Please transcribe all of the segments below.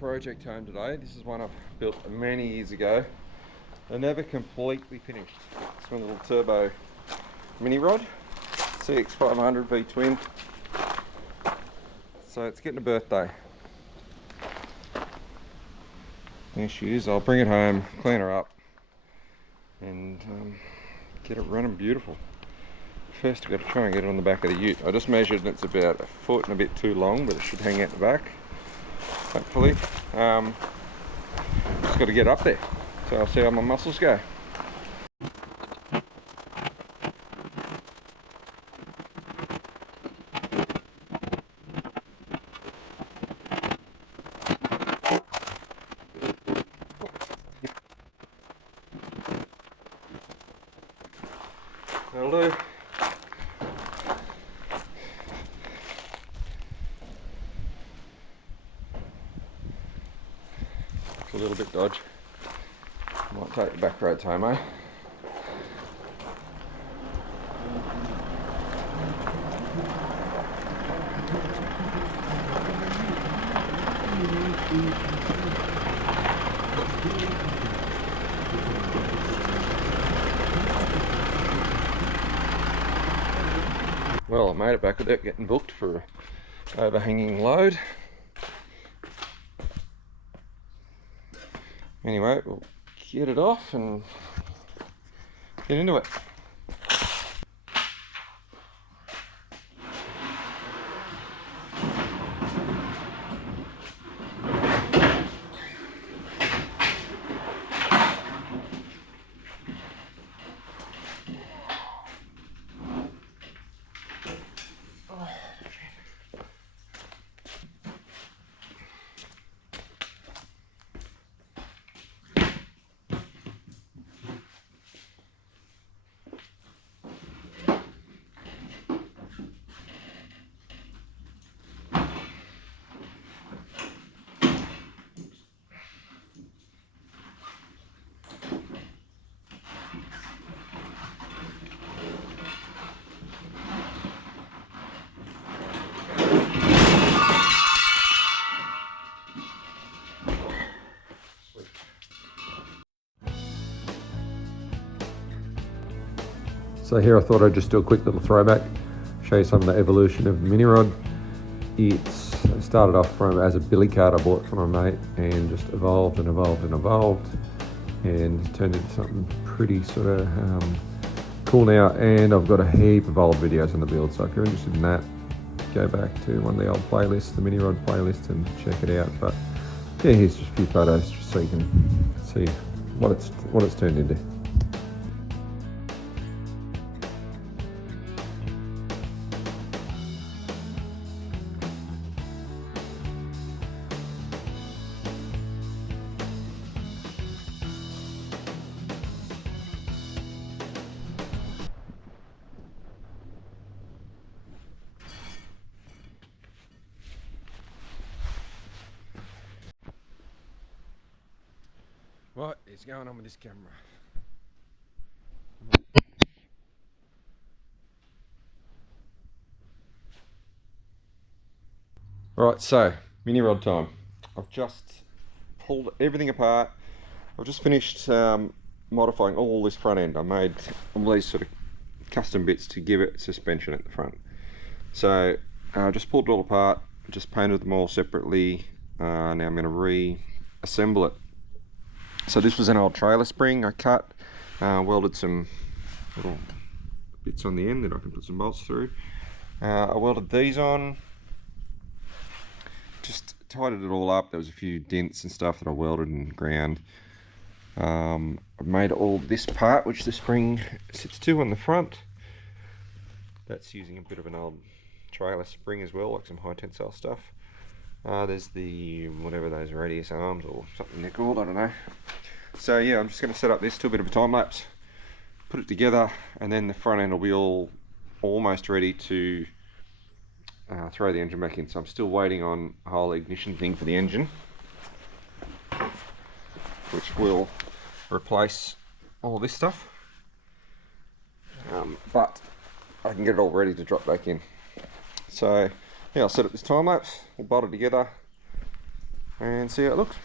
project home today. This is one I've built many years ago. I never completely finished. It's my little Turbo MiniRod, cx500 V-twin. So it's getting a birthday. There she is. I'll bring it home, clean her up, and get it running beautiful. First I've got to try and get it on the back of the ute. I just measured and it's about a foot and a bit too long, but it should hang out the back, hopefully. Just got to get up there. So I'll see how my muscles go. That'll do. It's a little bit dodgy. Might take the back roads home, eh? Well, I made it back without getting booked for an overhanging load. Anyway, we'll get it off and get into it. So here I thought I'd just do a quick little throwback, show you some of the evolution of the MiniRod. It started off as a billy cart I bought from a mate and just evolved and evolved and evolved and turned into something pretty sort of cool now. And I've got a heap of old videos on the build, so if you're interested in that, go back to one of the old playlists, the MiniRod playlist, and check it out. But yeah, here's just a few photos just so you can see what it's turned into. What is going on with this camera? Right, so MiniRod time. I've just pulled everything apart. I've just finished modifying all this front end. I made all these sort of custom bits to give it suspension at the front. So I just pulled it all apart, just painted them all separately. Now I'm going to reassemble it. So this was an old trailer spring I cut, welded some little bits on the end that I can put some bolts through. I welded these on, just tidied it all up. There was a few dents and stuff that I welded and ground. I made all this part, which the spring sits to on the front. That's using a bit of an old trailer spring as well, like some high tensile stuff. There's the, whatever those radius arms or something they're called, I don't know. So yeah, I'm just going to set up this to a bit of a time lapse, put it together, and then the front end will be all almost ready to throw the engine back in. So I'm still waiting on a whole ignition thing for the engine, which will replace all this stuff. But I can get it all ready to drop back in. So yeah, I'll set up this time lapse, we'll bolt it together, and see how it looks.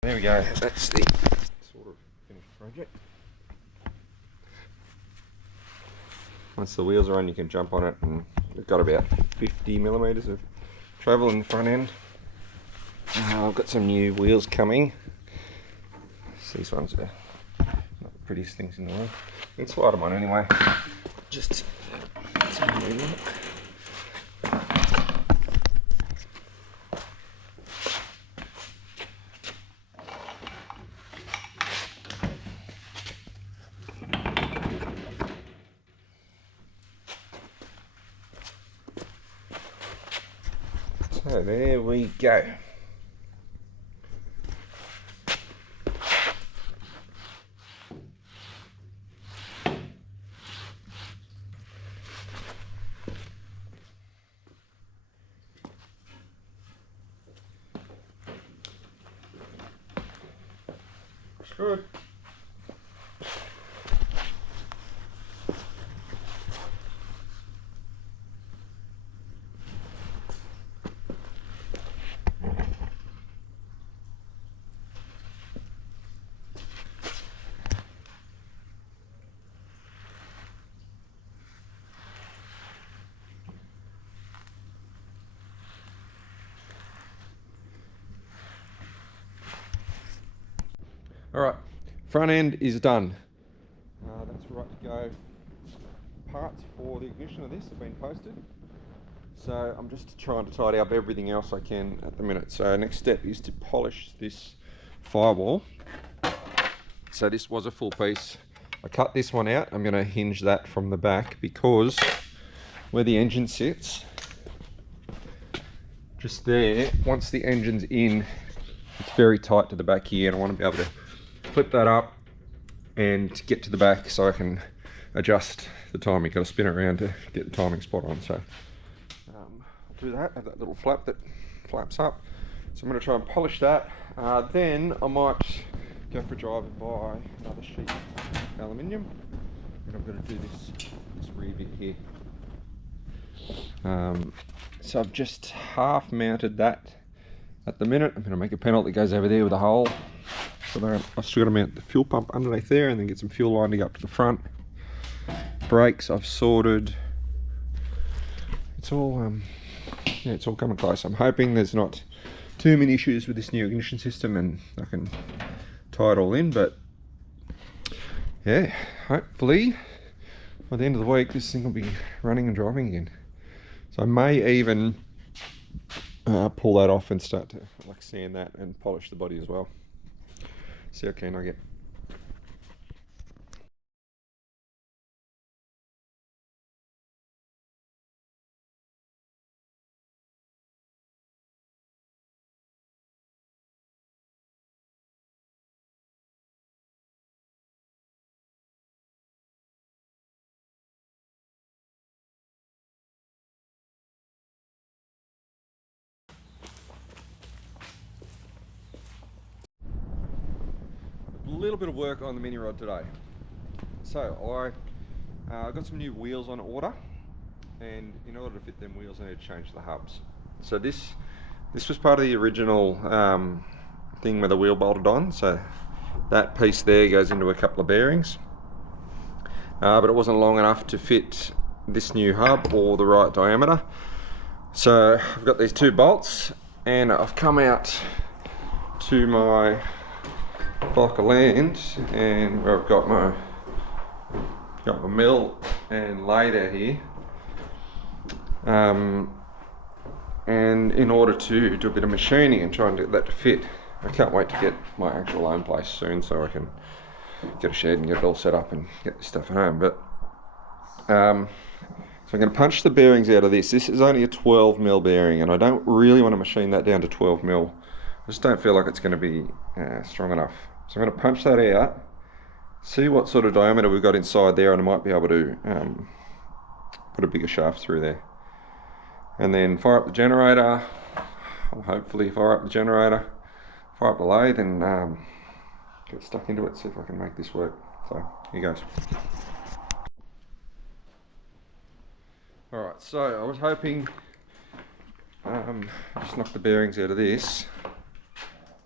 There we go, that's the sort of finished project. Once the wheels are on, you can jump on it, and we've got about 50 millimeters of travel in the front end. I've got some new wheels coming. These ones are not the prettiest things in the world. You can slide them on anyway. Just so there we go. Looks good. Alright, front end is done. That's right to go. Parts for the ignition of this have been posted. So I'm just trying to tidy up everything else I can at the minute. So next step is to polish this firewall. So this was a full piece. I cut this one out. I'm going to hinge that from the back because where the engine sits, just there, once the engine's in, it's very tight to the back here, and I want to be able to flip that up and get to the back so I can adjust the timing. Got to spin it around to get the timing spot on. So I'll do that. Have that little flap that flaps up. So I'm going to try and polish that. Then I might go for a drive and buy another sheet of aluminium, and I'm going to do this rear bit here. So I've just half mounted that at the minute. I'm going to make a panel that goes over there with a hole. So I've still got to mount the fuel pump underneath there and then get some fuel lining up to the front. Brakes I've sorted. It's all yeah, it's all coming close. I'm hoping there's not too many issues with this new ignition system and I can tie it all in, but yeah, hopefully by the end of the week this thing will be running and driving again. So I may even pull that off and start to like sand that and polish the body as well. See how keen I get. A little bit of work on the mini rod today. So I got some new wheels on order, and in order to fit them wheels I need to change the hubs. So this was part of the original thing where the wheel bolted on, so that piece there goes into a couple of bearings, but it wasn't long enough to fit this new hub or the right diameter. So I've got these 2 bolts, and I've come out to my block of land, and where I've got my mill and lathe out here. And in order to do a bit of machining and try and get that to fit, I can't wait to get my actual home place soon so I can get a shed and get it all set up and get this stuff at home. But so I'm going to punch the bearings out of this. This is only a 12mm bearing, and I don't really want to machine that down to 12mm. I just don't feel like it's going to be strong enough. So I'm going to punch that out, see what sort of diameter we've got inside there, and I might be able to put a bigger shaft through there. And then fire up the generator, or hopefully fire up the generator, fire up the lathe, and get stuck into it, see if I can make this work. So, here goes. Alright, so I was hoping, just knock the bearings out of this.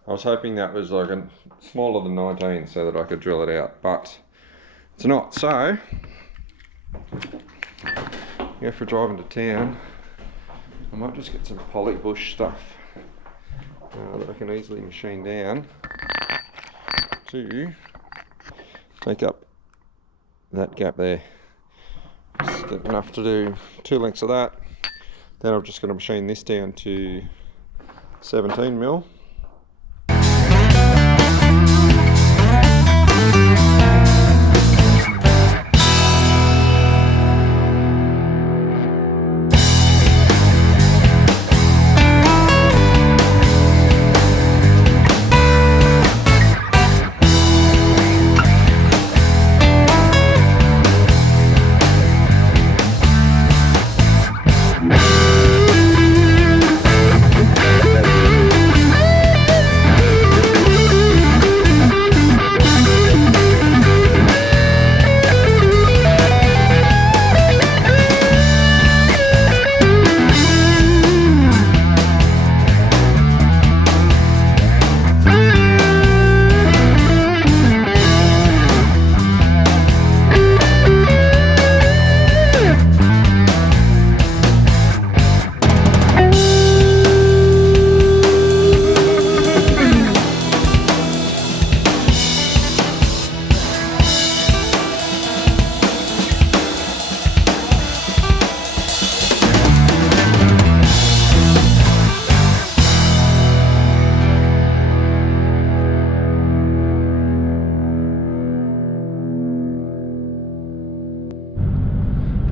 I was hoping that was like a smaller than 19 so that I could drill it out, but it's not. So, yeah, for driving to town, I might just get some poly bush stuff that I can easily machine down to take up that gap there. Just get enough to do 2 lengths of that. Then I'm just going to machine this down to 17mm.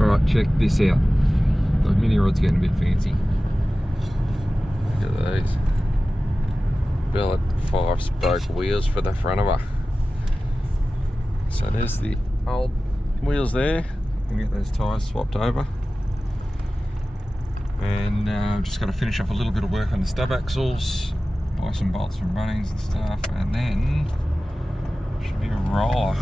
Alright, check this out. The MiniRod's getting a bit fancy. Look at these. Billet 5-spoke wheels for the front of her. So there's the old wheels there. And get those tyres swapped over. And I've just got to finish off a little bit of work on the stub axles, buy some bolts from Bunnings and stuff, and then should be a roller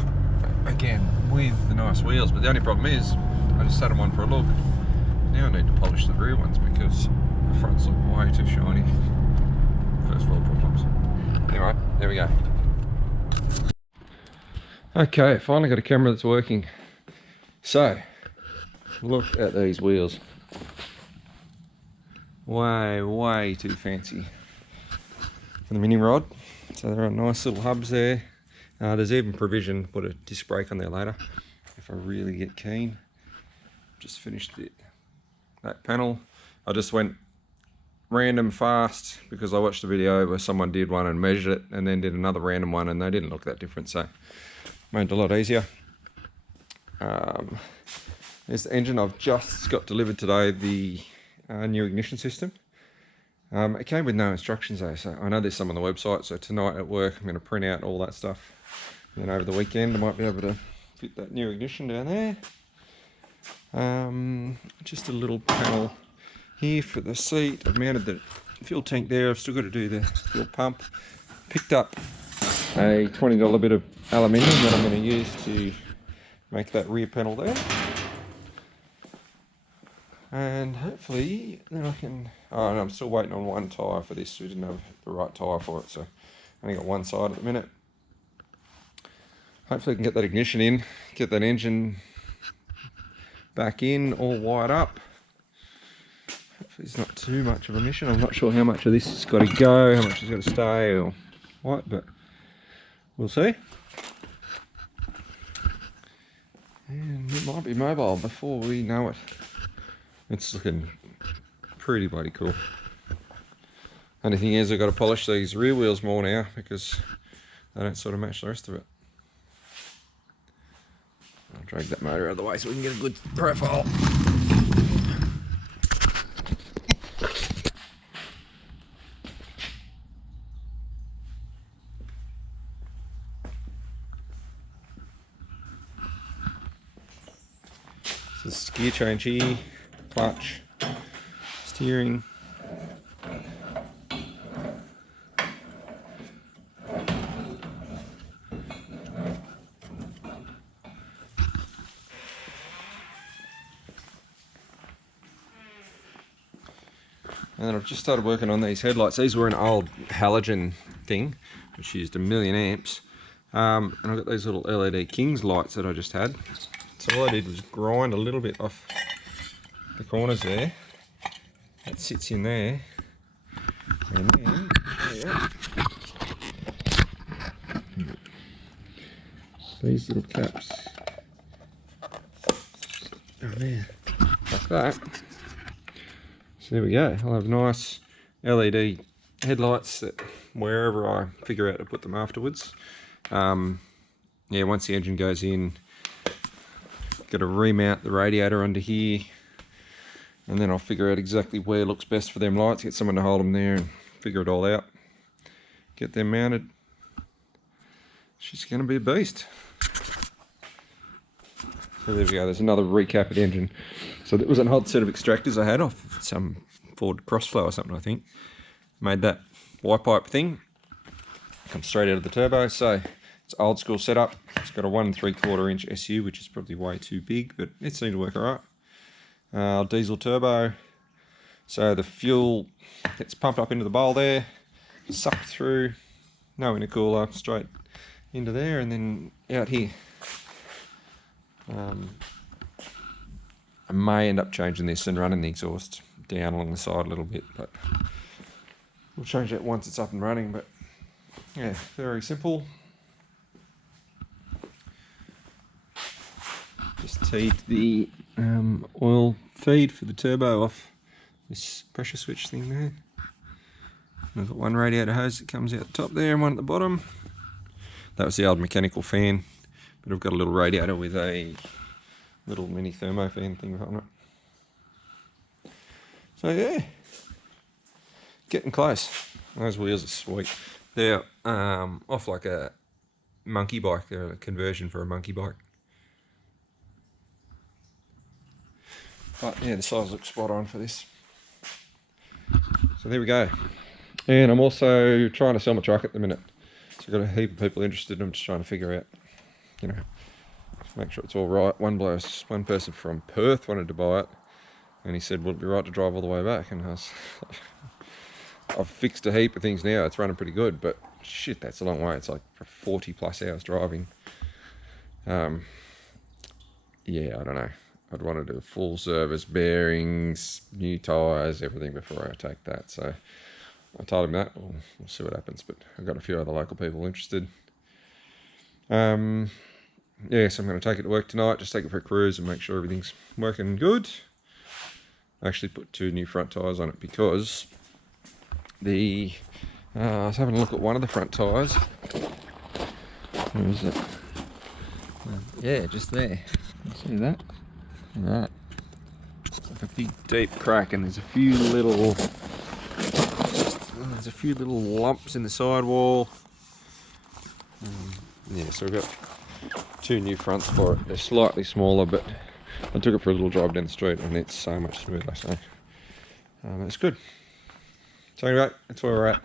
again with the nice wheels. But the only problem is I just sat them on for a look. Now I need to polish the rear ones because the fronts look way too shiny. First world problems. Anyway, there we go. Okay, finally got a camera that's working. So, look at these wheels. Way too fancy for the MiniRod. So there are nice little hubs there. There's even provision to put a disc brake on there later if I really get keen. Just finished that panel. I just went random fast because I watched a video where someone did one and measured it and then did another random one and they didn't look that different, so made it a lot easier. There's the engine I've just got delivered today, the new ignition system. It came with no instructions though, so I know there's some on the website, so tonight at work I'm going to print out all that stuff, and then over the weekend I might be able to fit that new ignition down there. Just a little panel here for the seat. I've mounted the fuel tank there. I've still got to do the fuel pump. Picked up a $20 bit of aluminium that I'm going to use to make that rear panel there. And hopefully then I can... Oh, and I'm still waiting on one tyre for this. We didn't have the right tyre for it, so I only got one side at the minute. Hopefully I can get that ignition in, get that engine back in, all wired up. Hopefully it's not too much of a mission. I'm not sure how much of this has got to go, how much has got to stay or what, but we'll see. And it might be mobile before we know it. It's looking pretty bloody cool. Only thing is I've got to polish these rear wheels more now because they don't sort of match the rest of it. I'll drag that motor out of the way so we can get a good profile. So this is gear change here, clutch, steering. And then I've just started working on these headlights. These were an old halogen thing, which used 1,000,000 amps. And I've got these little LED Kings lights that I just had. So all I did was grind a little bit off the corners there. That sits in there. And then, these little caps down there, like that. So there we go. I'll have nice LED headlights that wherever I figure out to put them afterwards. Yeah, once the engine goes in, got to remount the radiator under here, and then I'll figure out exactly where looks best for them lights, get someone to hold them there and figure it all out. Get them mounted. She's going to be a beast. So there we go, there's another recap of the engine. So that was an old set of extractors I had off some Ford Crossflow or something, I think. Made that Y-pipe thing. Comes straight out of the turbo, so it's old school setup. It's got a 1 3/4 inch SU, which is probably way too big, but it seemed to work alright. Diesel turbo. So the fuel gets pumped up into the bowl there, sucked through, no intercooler, straight into there, and then out here. I may end up changing this and running the exhaust down along the side a little bit, but we'll change that once it's up and running. But yeah, very simple. Just teed the oil feed for the turbo off this pressure switch thing there. And I've got one radiator hose that comes out the top there and one at the bottom. That was the old mechanical fan, but I've got a little radiator with a little mini thermo fan thing on it. So yeah, getting close. Those wheels are sweet. They're off like a monkey bike. They're a conversion for a monkey bike. But yeah, the size looks spot on for this. So there we go. And I'm also trying to sell my truck at the minute. So I've got a heap of people interested. I'm just trying to figure out, you know, make sure it's all right. One person from Perth wanted to buy it, and he said, "Would it be right to drive all the way back?" And I was like, I've fixed a heap of things now. It's running pretty good, but shit, that's a long way. It's like 40 plus hours driving. Yeah, I don't know. I'd want to do a full service, bearings, new tyres, everything before I take that. So I told him that. We'll see what happens, but I've got a few other local people interested. Yeah, so I'm going to take it to work tonight, just take it for a cruise and make sure everything's working good. I actually put 2 new front tyres on it because I was having a look at one of the front tyres. Where is it? Yeah, just there. You see that? Look at that. It's like a big deep crack, and there's a few little lumps in the sidewall. Yeah, so we've got 2 new fronts for it. They're slightly smaller, but I took it for a little drive down the street and it's so much smoother, so it's good. So anyway, that's where we're at.